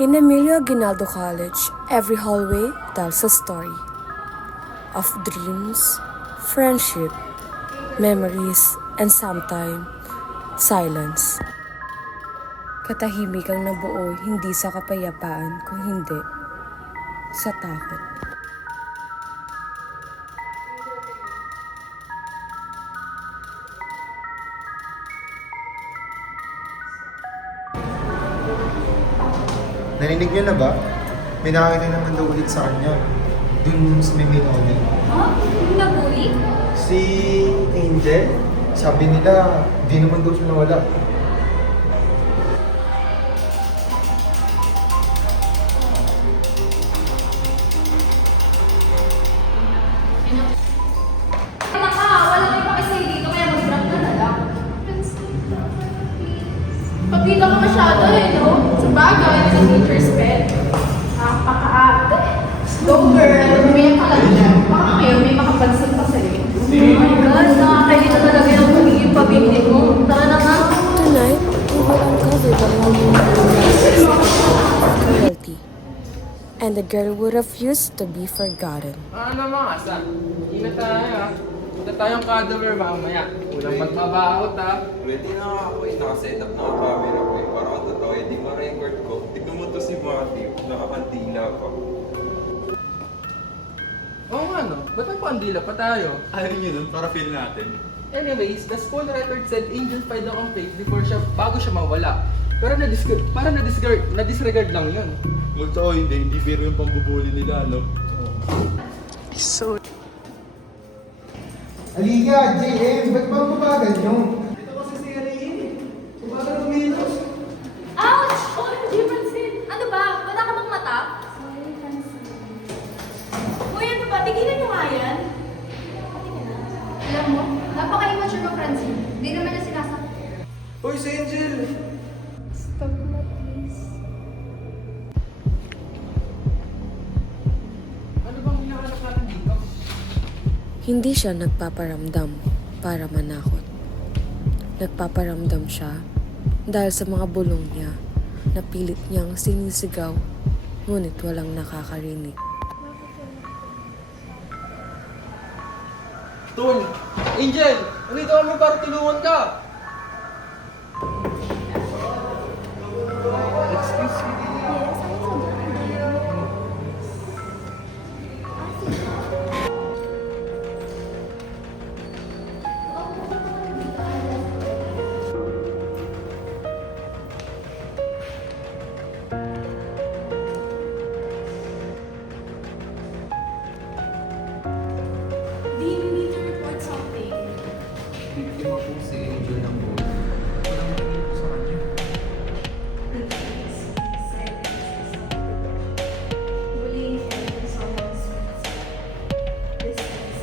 In Emilio Aguinaldo College, every hallway tells a story of dreams, friendship, memories, and sometimes silence. Katahimik ang nabuo hindi sa kapayapaan kung hindi sa takot. Narinig niyo na ba? May nakakita naman daw ulit sa kanya. Dun sa may main audit. Ha? Yung nabuli? Si Angel, sabi nila, di naman daw siya nawala. Anak ka, wala kayo pakisay dito kaya mag-drop ka na lang. Pagkita ka masyado eh, no? Sa bagay, sa teacher's pet. Napaka-ate. Go girl, umiyak ka lang dyan. Baka kayo may makapansin pa sa'yo. Oh my God, nakakailita talaga yung pagiging pabindi mo. Tara na nga. Tonight, we will uncover the lonely cruelty and the girl who refused to be forgotten. Ano mga asa? Ingat tayo ha. Punta tayong cuddler mamaya. Ulang magbabaot ha. Pwede na nga ako eh, nakaset up na ang camera ko eh. Para katatawa, di ma-record ko. Tignan mo to si Matthew, nakakandila pa. Oo nga no, ba't may pandila pa tayo? Ayaw nyo nun para feel natin. Anyways, the school record said Angel filed the complaint bago siya mawala. Pero na-disregard lang yun. Multo o hindi biro yung pambubuli nila, no? Aliga, JM, ba't ba mabagal nyo? Ouch! OMG, Francine! Ano ba? Wala ka bang mata? Sorry, Francine. Uy, ano ba? Tigilan nyo nga yan. Alam mo, napaka-immature mo, Francine. Hindi naman niya sinasakit. Uy, si Angel! Stop na, please. Ano bang hinahanap natin dito? Hindi siya nagpaparamdam para manakot. Nagpaparamdam siya dahil sa mga bulong niya na pilit niyang sinisigaw ngunit walang nakakarinig. Tol! Angel! Nandito kami para tulungan ka! Excuse me? Do you need to report something? Biktima po si Angel ng bully. Walang nakinig po sa kanya. Bullying and someone's distance.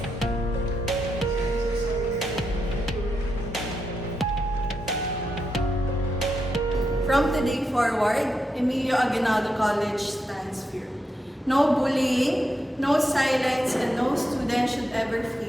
From today forward, Emilio Aguinaldo College stands firm. No bullying, no silence, and no student should ever feel